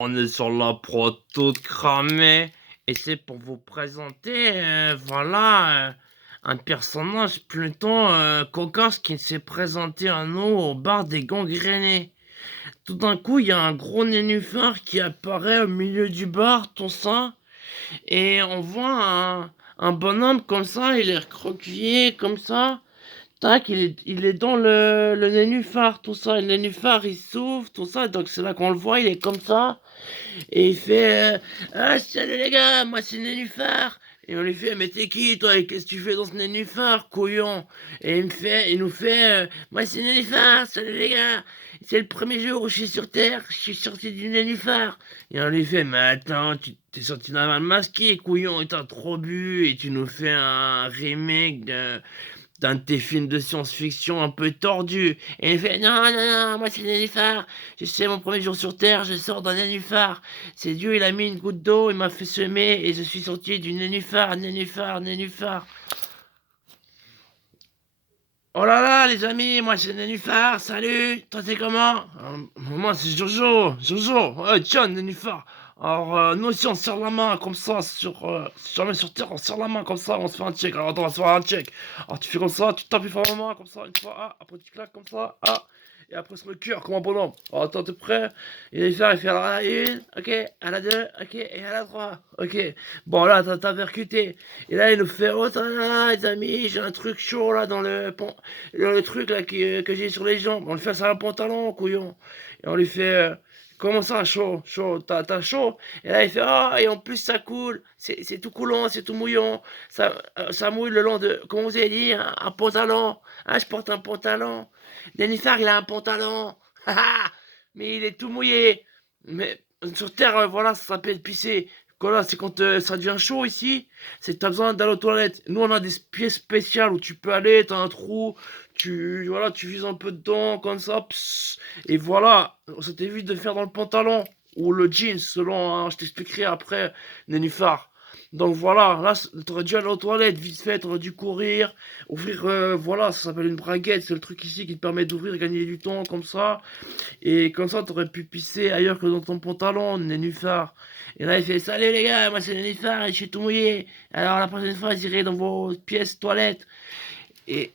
On est sur la prod toute cramée et c'est pour vous présenter, un personnage plutôt, cocasse qui s'est présenté à nous au bar des Gangrénés. Tout d'un coup, il y a un gros nénuphar qui apparaît au milieu du bar, tout ça, et on voit un bonhomme comme ça, il est recroquevillé comme ça. Tac, il est dans le nénuphar, tout ça. Et le nénuphar, il s'ouvre, tout ça. Donc c'est là qu'on le voit, il est comme ça. Et il fait ah, salut les gars, moi c'est Nénuphar. Et on lui fait mais t'es qui toi et qu'est-ce que tu fais dans ce Nénuphar, couillon? Et il nous fait moi c'est Nénuphar, salut les gars. C'est le premier jour où je suis sur Terre, je suis sorti du Nénuphar. Et on lui fait mais attends, tu t'es sorti d'un mal masqué, couillon, et t'as trop bu. Et tu nous fais un remake d'un de tes films de science-fiction un peu tordus. Et il fait non, non, non, moi c'est Nénuphar. Je sais, mon premier jour sur Terre, je sors d'un nénuphar. C'est Dieu, il a mis une goutte d'eau, il m'a fait semer et je suis sorti du nénuphar, nénuphar, nénuphar. Oh là là, les amis, moi c'est Nénuphar, salut, toi c'est comment? Moi c'est Jojo, Jojo, ouais, tiens, Nénuphar. Alors, nous aussi on se serre la main comme ça, si jamais sur Terre, on se serre la main comme ça, on se fait un check. Alors attends, on va se faire un check. Alors tu fais comme ça, tu tapes plus fort la main comme ça, une fois, ah, après tu claques comme ça, ah, et après sur le cœur, comme un bonhomme. Alors attends, t'es prêt? Il fait à la une, ok, à la deux, ok, et à la trois, ok. Bon là, t'as percuté. Et là, il nous fait, oh ça là, les amis, j'ai un truc chaud là le truc là que j'ai sur les jambes. On lui fait ça un pantalon, couillon. Et on lui fait comment ça, chaud, chaud, t'as chaud? Et là il fait ah, et en plus ça coule, c'est tout coulant, c'est tout mouillant. Ça mouille le long de, comment vous avez dit, un pantalon. Ah, je porte un pantalon. Denissar, il a un pantalon. Mais il est tout mouillé. Mais sur Terre, voilà, ça s'appelle pisser. Voilà, c'est quand ça devient chaud ici, c'est que t'as besoin d'aller aux toilettes. Nous, on a des pièces spéciales où tu peux aller, t'as un trou, voilà, tu vises un peu dedans, comme ça, pss, et voilà, ça t'évite de faire dans le pantalon ou le jean, selon, hein, je t'expliquerai après, Nénuphar. Donc voilà, là, t'aurais dû aller aux toilettes, vite fait, t'aurais dû courir, ouvrir, voilà, ça s'appelle une braguette, c'est le truc ici qui te permet d'ouvrir, gagner du temps, comme ça. Et comme ça, t'aurais pu pisser ailleurs que dans ton pantalon, Nénuphar. Et là, il fait salut les gars, moi c'est Nénuphar et je suis tout mouillé. Alors la prochaine fois, j'irai dans vos pièces toilettes. Et,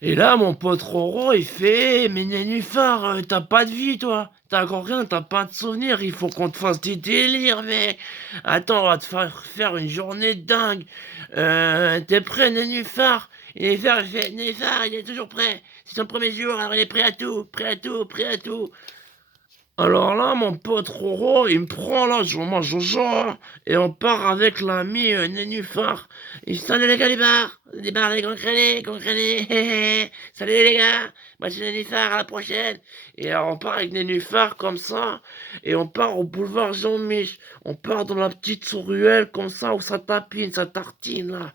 et là, mon pote Roro, il fait mais Nénuphar, t'as pas de vie, toi. T'as encore rien, t'as pas de souvenirs. Il faut qu'on te fasse des délires, mec. Attends, on va te faire une journée de dingue. T'es prêt, Nénuphar? Et Nénuphar, il fait Nénuphar, il est toujours prêt. C'est son premier jour, alors il est prêt à tout, prêt à tout, prêt à tout. Alors là, mon pote Roro, il me prend là, je mange Jojo, et on part avec l'ami Nénuphar. Il dit, salut les gars des bars les grands crânés, hé, hé. Salut les gars, moi c'est Nénuphar, à la prochaine. Et alors on part avec Nénuphar comme ça, et on part au boulevard Jean-Mich. On part dans la petite ruelle comme ça, où ça tapine, ça tartine là.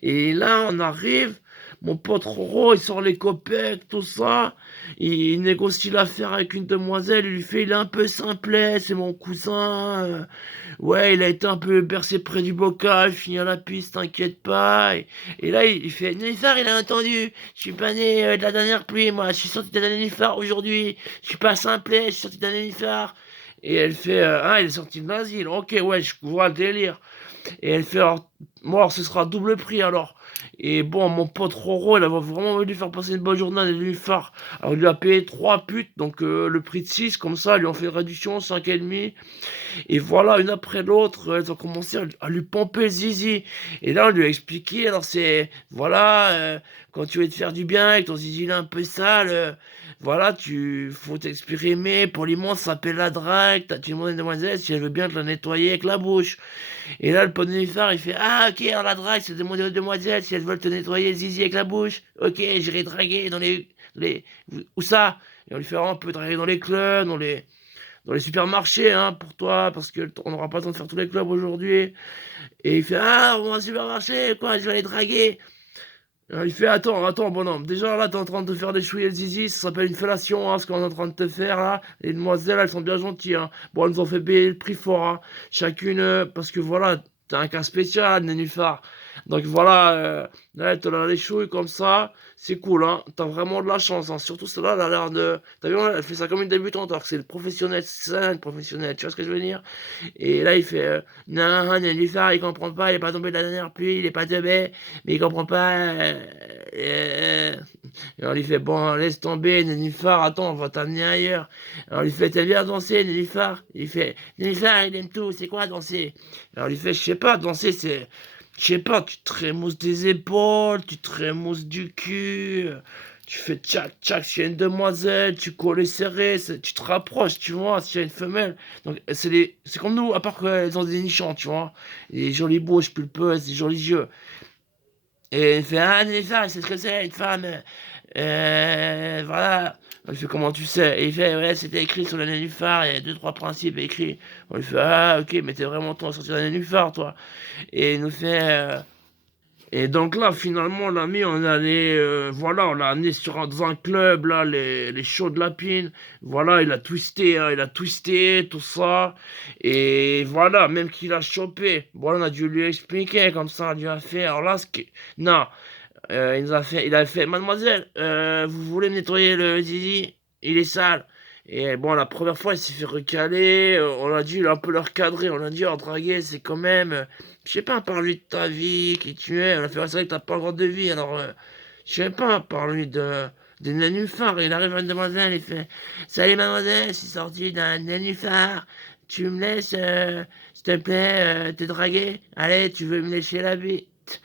Et là, on arrive, mon pote Roro, il sort les copecs, tout ça. Il négocie l'affaire avec une demoiselle, il lui fait, il est un peu simplet, c'est mon cousin. Ouais, il a été un peu bercé près du bocal, fini à la piste, t'inquiète pas. Et là, il fait, Nénuphar, il a entendu. Je suis pas né de la dernière pluie, moi. Je suis sorti d'un nénuphar aujourd'hui. Je suis pas simplet, je suis sorti d'un nénuphar. Et elle fait, ah, il est sorti de l'asile. Ok, ouais, je vois le délire. Et elle fait, alors, moi, alors, ce sera double prix alors. Et bon, mon pote Roro, il avait vraiment voulu faire passer une bonne journée à Nénuphar. Alors, il lui a payé 3 putes, donc le prix de 6 comme ça, ils lui ont fait une réduction, 5,5. Et voilà, une après l'autre, elles ont commencé à lui pomper le zizi. Et là, on lui a expliqué, alors c'est, voilà, quand tu veux te faire du bien avec ton zizi là un peu sale, voilà, faut t'exprimer, poliment, ça s'appelle la drague, tu demandes à une demoiselle si elle veut bien te la nettoyer avec la bouche. Et là, le pot de nénuphar, il fait, ah, ok, alors la drague, c'est demander aux demoiselles si elles veulent te nettoyer le zizi avec la bouche. Ok, j'irai draguer dans les, où ça? Et on lui fait, oh, on peut draguer dans les clubs, dans les supermarchés, hein, pour toi, parce que on n'aura pas le temps de faire tous les clubs aujourd'hui. Et il fait, ah, on va au supermarché, quoi, je vais aller draguer. Il fait, attends, bonhomme. Déjà, là, t'es en train de te faire déchouiller le zizi, ça s'appelle une fellation, hein, ce qu'on est en train de te faire, là. Les demoiselles, elles sont bien gentilles, hein. Bon, elles nous ont fait payer le prix fort, hein. Chacune, parce que voilà, t'as un cas spécial, Nénuphar. Donc voilà, là, elle te l'a les chouilles comme ça, c'est cool, hein. T'as vraiment de la chance, hein. Surtout celle-là, elle a l'air de. T'as vu, elle fait ça comme une débutante, alors que c'est le professionnel, c'est ça, une professionnelle, tu vois ce que je veux dire? Et là, il fait non, Nénuphar, il comprend pas, il est pas tombé de la dernière pluie, il est pas tombé, mais il comprend pas. Et on lui fait bon, laisse tomber, Nénuphar, attends, on va t'amener ailleurs. Alors on lui fait t'aimes bien danser, Nénuphar? Il fait Nénuphar, il aime tout, c'est quoi danser? Alors on lui fait je sais pas, danser, c'est. Je sais pas, tu te remousses des épaules, tu te remousses du cul, tu fais tchac tchac s'il y a une demoiselle, tu colles serré, tu te rapproches, tu vois, s'il y a une femelle. Donc c'est comme nous, à part qu'elles ont des nichons, tu vois. Les jolies bouches pulpeuses, des jolis yeux. Et il fait ah, des femmes, c'est ce que c'est, une femme. Voilà. On lui fait comment tu sais? Et il fait ouais, c'était écrit sur le nénuphar, il y a deux, trois principes écrits. On lui fait ah, ok, mais t'es vraiment toi sorti d'un nénuphar, toi. Et il nous fait. Et donc là, finalement, l'ami, on est allé, voilà, on l'a amené dans un club, là, les shows de la pine. Voilà, il a twisté, hein, il a twisté, tout ça. Et voilà, même qu'il a chopé. Voilà, on a dû lui expliquer, comme ça, on lui a fait. Alors là, non, il a fait, mademoiselle, vous voulez me nettoyer le zizi? Il est sale. Et bon, la première fois, il s'est fait recaler. On a dû un peu le recadrer. On a dit, oh, draguer, c'est quand même. Je sais pas, parle-lui de ta vie, qui tu es. On a fait, ouais, c'est vrai que t'as pas grand de vie. Alors, je sais pas, parle-lui de nénuphar. Il arrive à une demoiselle, il fait, salut mademoiselle, je suis sorti d'un nénuphar. Tu me laisses, s'il te plaît, te draguer? Allez, tu veux me lécher la bite?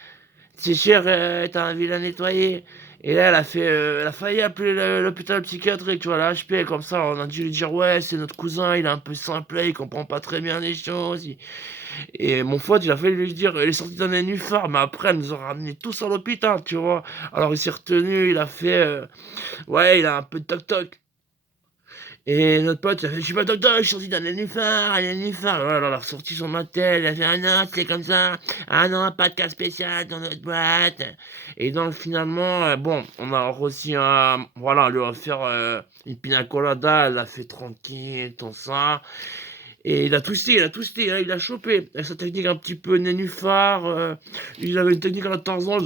C'est sûr, t'as envie de la nettoyer. Et là, elle a failli appeler l'hôpital psychiatrique, tu vois, la HP, comme ça. On a dû lui dire, ouais, c'est notre cousin, il est un peu simple, il comprend pas très bien les choses. Et mon pote, il a failli lui dire, il est sorti d'un nénuphar, mais après, elle nous a ramenés tous à l'hôpital, tu vois. Alors, il s'est retenu, il a fait, ouais, il a un peu de toc-toc. Et notre pote, il a fait, je suis pas docteur, je suis sorti d'un nénuphar, un nénuphar. Voilà, elle a ressorti son matel, il a fait, ah non, c'est comme ça. Ah non, pas de cas spécial dans notre boîte. Et donc, finalement, bon, on a reçu un, voilà, on lui a offert une pina colada, elle l'a fait tranquille, tout ça. Et il a twisté, hein, il a chopé. Avec sa technique un petit peu nénuphar, il avait une technique à la Tarzan,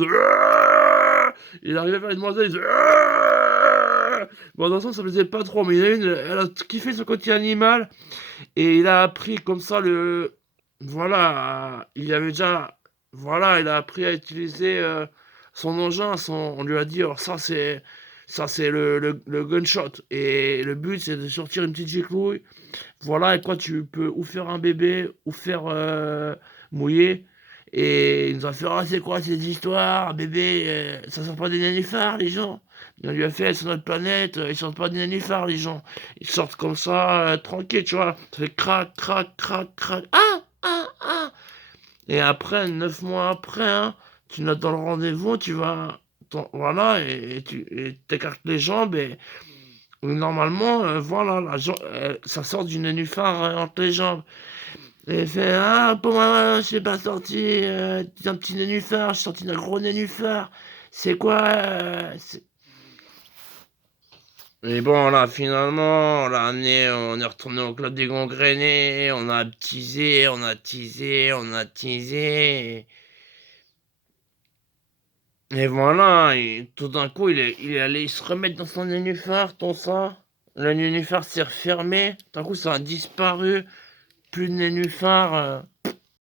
il arrivait vers une demoiselle, il faisait, bon, dans le sens, ça faisait pas trop, mais il y en a une, elle a kiffé ce côté animal, et il a appris comme ça voilà, il y avait déjà, voilà, il a appris à utiliser son engin, on lui a dit, alors ça c'est le gunshot, et le but c'est de sortir une petite giclouille, voilà, et quoi, tu peux ou faire un bébé, ou faire mouiller. Et il nous a fait, ah, c'est quoi ces histoires, bébé, ça sort pas des nénuphars, les gens. On lui a fait, sur notre planète, ils sortent pas des nénuphars, les gens. Ils sortent comme ça, tranquille, tu vois. Ça fait crac, crac, crac, crac. Ah, ah, ah. Et après, 9 mois après, hein, tu notes dans le rendez-vous, tu vas, voilà, et tu t'écartes les jambes, et normalement, voilà, ça sort du nénuphar entre les jambes. Et il fait ah, pour moi, je suis pas sorti d'un petit nénuphar, je suis sorti d'un gros nénuphar. C'est quoi Et bon, là, finalement, on l'a amené, on est retourné au club des gangrénés, on a teasé, on a teasé, on a teasé. Et voilà, et tout d'un coup, il est allé se remettre dans son nénuphar, tout ça. Le nénuphar s'est refermé, tout d'un coup, ça a disparu. Plus de nénuphar.